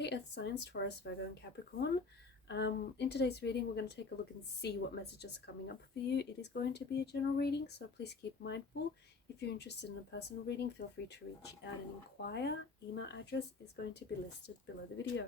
Hey Earth signs, Taurus, Virgo and Capricorn. In today's reading we're going to take a look and see what messages are coming up for you. It is going to be a general reading, so please keep mindful. If you're interested in a personal reading, feel free to reach out and inquire. Email address is going to be listed below the video.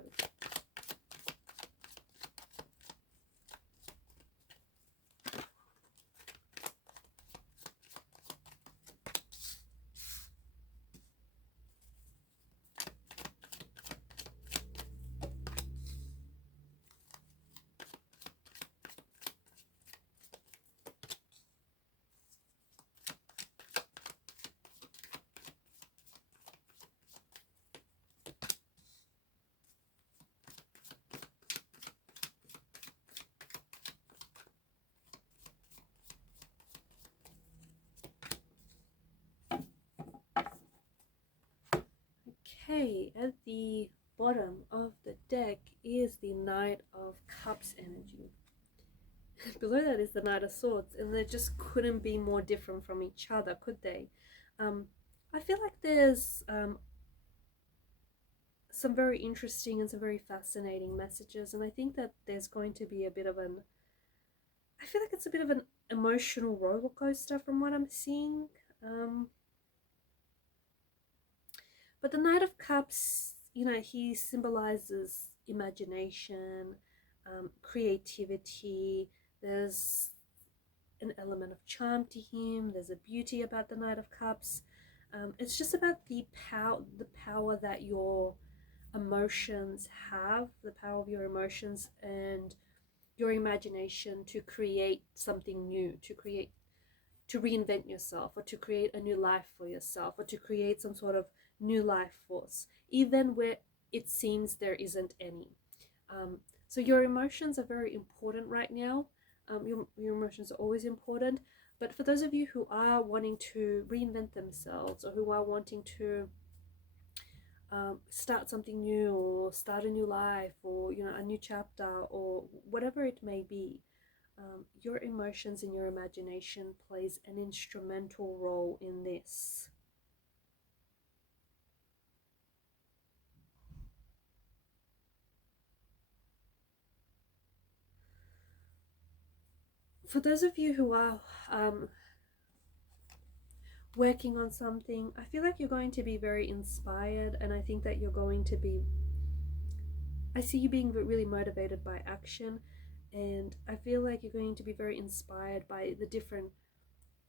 Okay, at the bottom of the deck is the Knight of Cups energy. Below that is the Knight of Swords, and they just couldn't be more different from each other, could they? I feel like there's some very interesting and some very fascinating messages, and I think that there's going to be a bit of I feel like it's a bit of an emotional roller coaster from what I'm seeing. But the Knight of Cups, he symbolizes imagination, creativity. There's an element of charm to him. There's a beauty about the Knight of Cups. It's just about the power that your emotions have, the power of your emotions and your imagination to create something new, to reinvent yourself, or to create a new life for yourself, or to create some sort of new life force, even where it seems there isn't any. So your emotions are very important right now. Your emotions are always important, but for those of you who are wanting to reinvent themselves, or who are wanting to start something new, or start a new life, or a new chapter, or whatever it may be, your emotions and your imagination plays an instrumental role in this. For those of you who are working on something, I feel like you're going to be very inspired, and I think that you're going to be, I see you being really motivated by action, and I feel like you're going to be very inspired by the different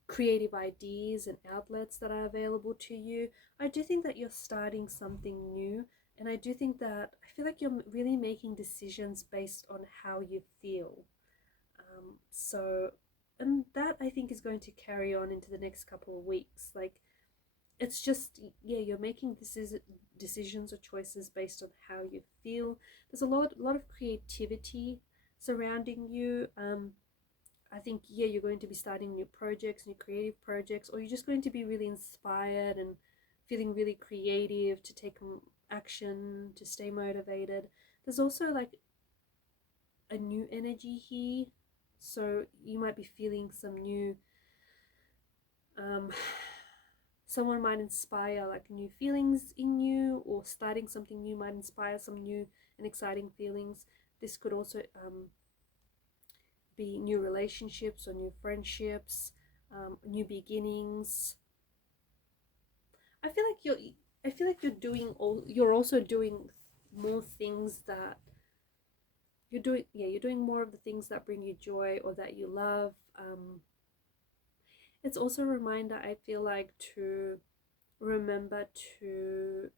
creative ideas and outlets that are available to you. I do think that you're starting something new, and I do think that I feel like you're really making decisions based on how you feel. And that I think is going to carry on into the next couple of weeks. Like, it's just, yeah, you're making decisions or choices based on how you feel. There's a lot of creativity surrounding you. I think, yeah, you're going to be starting new projects, new creative projects, or you're just going to be really inspired and feeling really creative to take action, to stay motivated. There's also like a new energy here, so you might be feeling some new someone might inspire like new feelings in you, or starting something new might inspire some new and exciting feelings. This could also be new relationships or new friendships, new beginnings. I feel like you're also doing more things that you're doing more of the things that bring you joy or that you love. It's also a reminder, I feel like, to remember to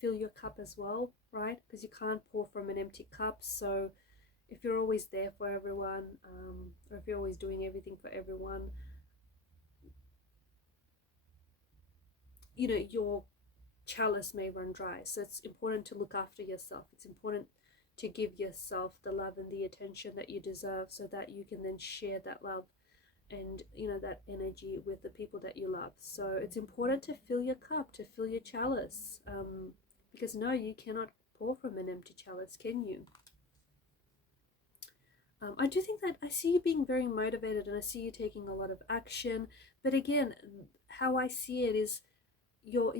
fill your cup as well, right? Because you can't pour from an empty cup. So if you're always there for everyone, or if you're always doing everything for everyone, your chalice may run dry. So it's important to look after yourself. It's important to give yourself the love and the attention that you deserve, so that you can then share that love and that energy with the people that you love. So it's important to fill your cup, to fill your chalice, because no, you cannot pour from an empty chalice, can you? I do think that I see you being very motivated, and I see you taking a lot of action, but again, how I see it is your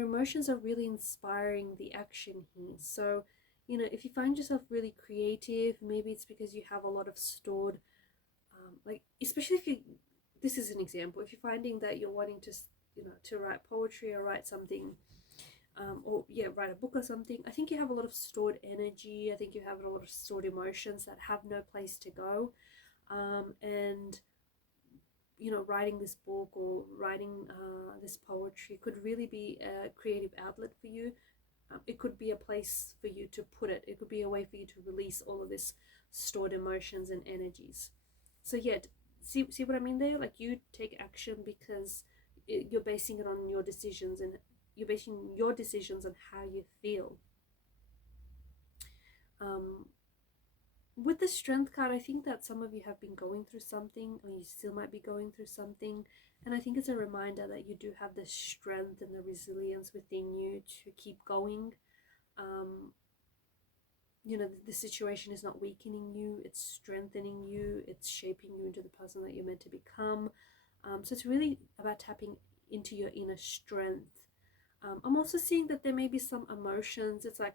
emotions are really inspiring the action here. So, if you find yourself really creative, maybe it's because you have a lot of stored, like, especially if you, this is an example, if you're finding that you're wanting to, to write poetry or write something, or yeah, write a book or something, I think you have a lot of stored energy. I think you have a lot of stored emotions that have no place to go. And writing this book or writing this poetry could really be a creative outlet for you. It could be a place for you to put it. It could be a way for you to release all of this stored emotions and energies. So yeah, see what I mean there? Like, you take action because you're basing it on your decisions, and you're basing your decisions on how you feel. With the Strength card, I think that some of you have been going through something, or you still might be going through something, and I think it's a reminder that you do have the strength and the resilience within you to keep going. The situation is not weakening you, it's strengthening you, it's shaping you into the person that you're meant to become. So it's really about tapping into your inner strength. I'm also seeing that there may be some emotions. It's like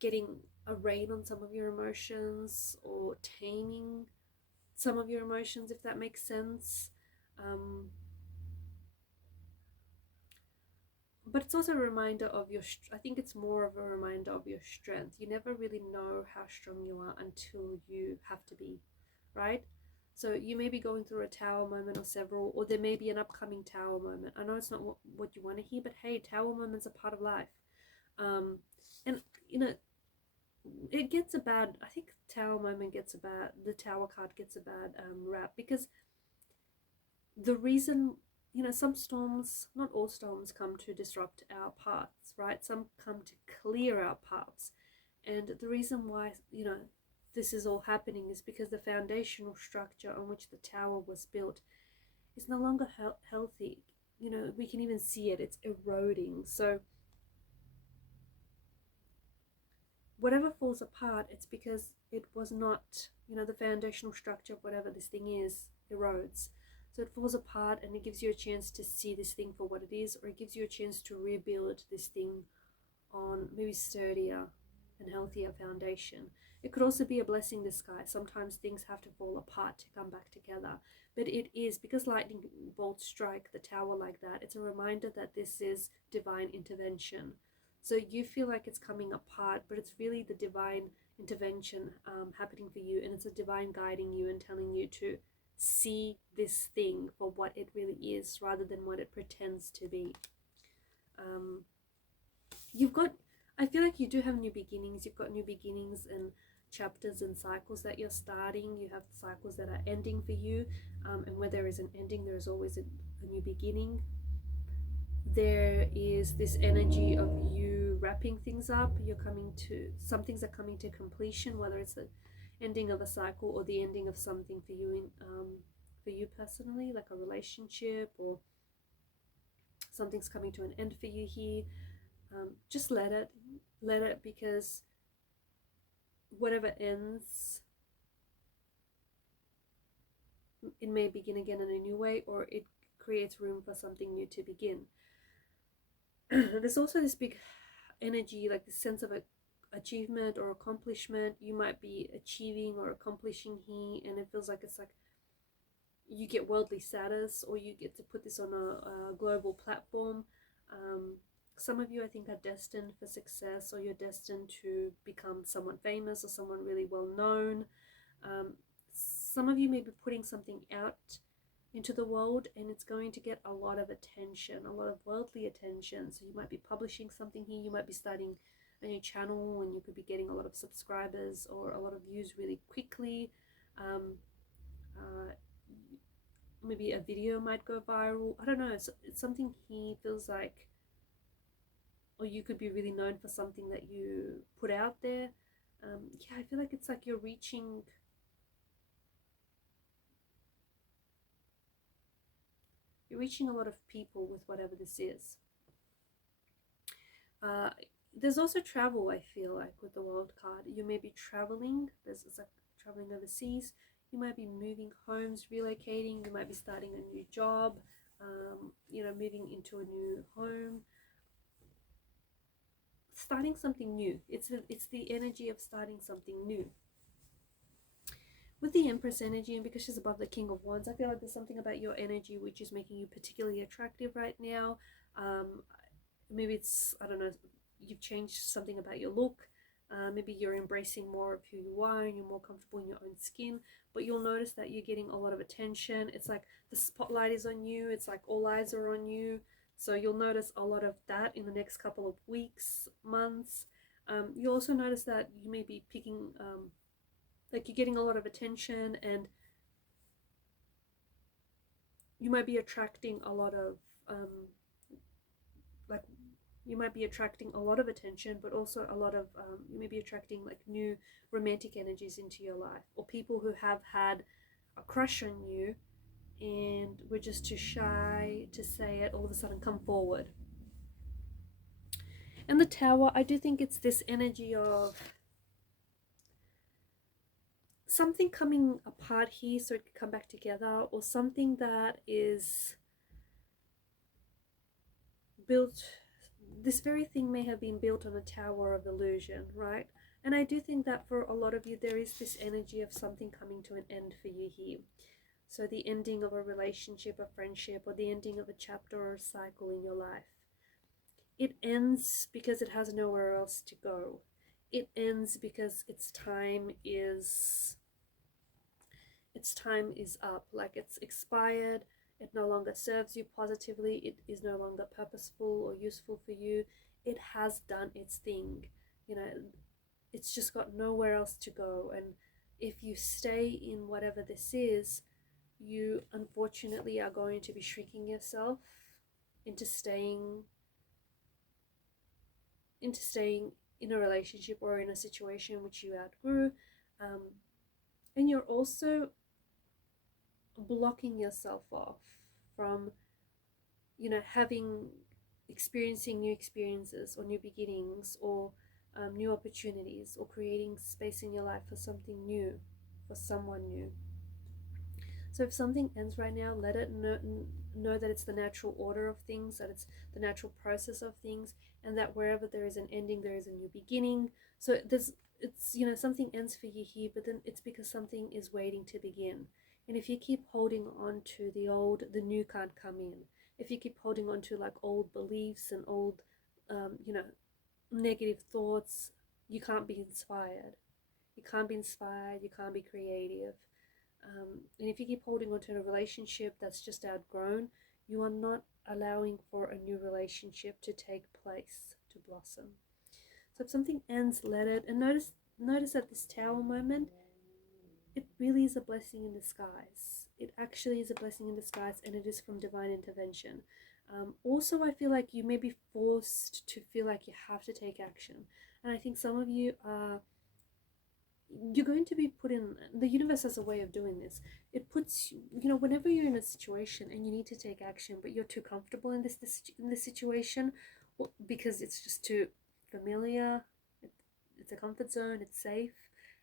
getting a rein on some of your emotions, or taming some of your emotions, if that makes sense. But it's also a reminder of I think it's more of a reminder of your strength. You never really know how strong you are until you have to be, right? So you may be going through a tower moment or several, or there may be an upcoming tower moment. I know it's not what you want to hear, but hey, tower moments are part of life. And it gets a bad, I think tower moment gets a bad, the tower card gets a bad rap, because the reason, some storms, not all storms, come to disrupt our paths, right? Some come to clear our paths. And the reason why, this is all happening is because the foundational structure on which the tower was built is no longer healthy. We can even see it, it's eroding. So whatever falls apart, it's because it was not, the foundational structure of whatever this thing is erodes. So it falls apart, and it gives you a chance to see this thing for what it is, or it gives you a chance to rebuild this thing on maybe sturdier and healthier foundation. It could also be a blessing in disguise. Sometimes things have to fall apart to come back together. But it is, because lightning bolts strike the tower like that, it's a reminder that this is divine intervention. So you feel like it's coming apart, but it's really the divine intervention happening for you, and it's a divine guiding you and telling you to see this thing for what it really is, rather than what it pretends to be. I feel like you do have new beginnings. You've got new beginnings and chapters and cycles that you're starting. You have cycles that are ending for you, and where there is an ending, there is always a new beginning. There is this energy of you wrapping things up. Some things are coming to completion, whether it's the ending of a cycle or the ending of something for you for you personally, like a relationship, or something's coming to an end for you here. Just let it, because whatever ends, it may begin again in a new way, or it creates room for something new to begin. There's also this big energy, like this sense of achievement or accomplishment. You might be achieving or accomplishing here, and it feels like it's like you get worldly status, or you get to put this on a global platform. Some of you, I think, are destined for success, or you're destined to become someone famous or someone really well known. Some of you may be putting something out into the world, and it's going to get a lot of attention, a lot of worldly attention. So you might be publishing something here, you might be starting a new channel, and you could be getting a lot of subscribers or a lot of views really quickly. Maybe a video might go viral. I don't know, it's something here feels like, or you could be really known for something that you put out there. Yeah, I feel like it's like you're reaching a lot of people with whatever this is. There's also travel, I feel like, with the World card. You may be traveling. It's like traveling overseas. You might be moving homes, relocating. You might be starting a new job. you know, moving into a new home, starting something new. It's the energy of starting something new. With the Empress energy, and because she's above the King of Wands, I feel like there's something about your energy which is making you particularly attractive right now. Maybe it's, I don't know, you've changed something about your look. Maybe you're embracing more of who you are and you're more comfortable in your own skin, but you'll notice that you're getting a lot of attention. It's like the spotlight is on you. It's like all eyes are on you. So you'll notice a lot of that in the next couple of weeks, months. You also notice that you may be picking, like you're getting a lot of attention, and you might be attracting a lot of, like you might be attracting a lot of attention, but also a lot of, you may be attracting like new romantic energies into your life, or people who have had a crush on you and were just too shy to say it, all of a sudden come forward. And the Tower, I do think it's this energy of something coming apart here so it can come back together, or something that is built, this very thing may have been built on a tower of illusion, right? And I do think that for a lot of you, there is this energy of something coming to an end for you here. So the ending of a relationship, a friendship, or the ending of a chapter or a cycle in your life. It ends because it has nowhere else to go. It ends because its time is up, like it's expired. It no longer serves you positively. It is no longer purposeful or useful for you. It has done its thing. You know, it's just got nowhere else to go. And if you stay in whatever this is, you unfortunately are going to be shrinking yourself into staying in a relationship or in a situation which you outgrew. And you're also blocking yourself off from, you know, experiencing new experiences or new beginnings, or new opportunities, or creating space in your life for something new, for someone new. So if something ends right now, let it know that it's the natural order of things, that it's the natural process of things, and that wherever there is an ending, there is a new beginning. So it's, you know, something ends for you here, but then it's because something is waiting to begin. And if you keep holding on to the old, the new can't come in. If you keep holding on to like old beliefs and old, you know, negative thoughts, you can't be inspired. You can't be inspired. You can't be creative. And if you keep holding on to a relationship that's just outgrown, you are not allowing for a new relationship to take place, to blossom. So if something ends, let it. And notice at this Tower moment, it really is a blessing in disguise. It actually is a blessing in disguise, and it is from divine intervention. Also, I feel like you may be forced to feel like you have to take action. And I think some of you are, you're going to be put in, the universe has a way of doing this. It puts you know, whenever you're in a situation and you need to take action, but you're too comfortable in this situation, because it's just too familiar, it's a comfort zone, it's safe.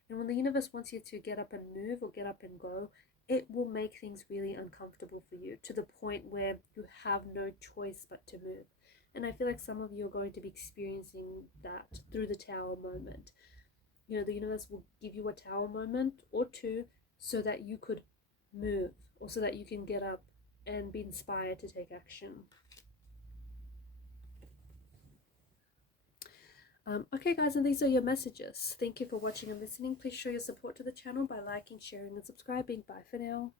And when the universe wants you to get up and move, or get up and go, it will make things really uncomfortable for you, to the point where you have no choice but to move. And I feel like some of you are going to be experiencing that through the Tower moment. You know, the universe will give you a Tower moment or two so that you could move, or so that you can get up and be inspired to take action. Okay guys, and these are your messages. Thank you for watching and listening. Please show your support to the channel by liking, sharing and subscribing. Bye for now.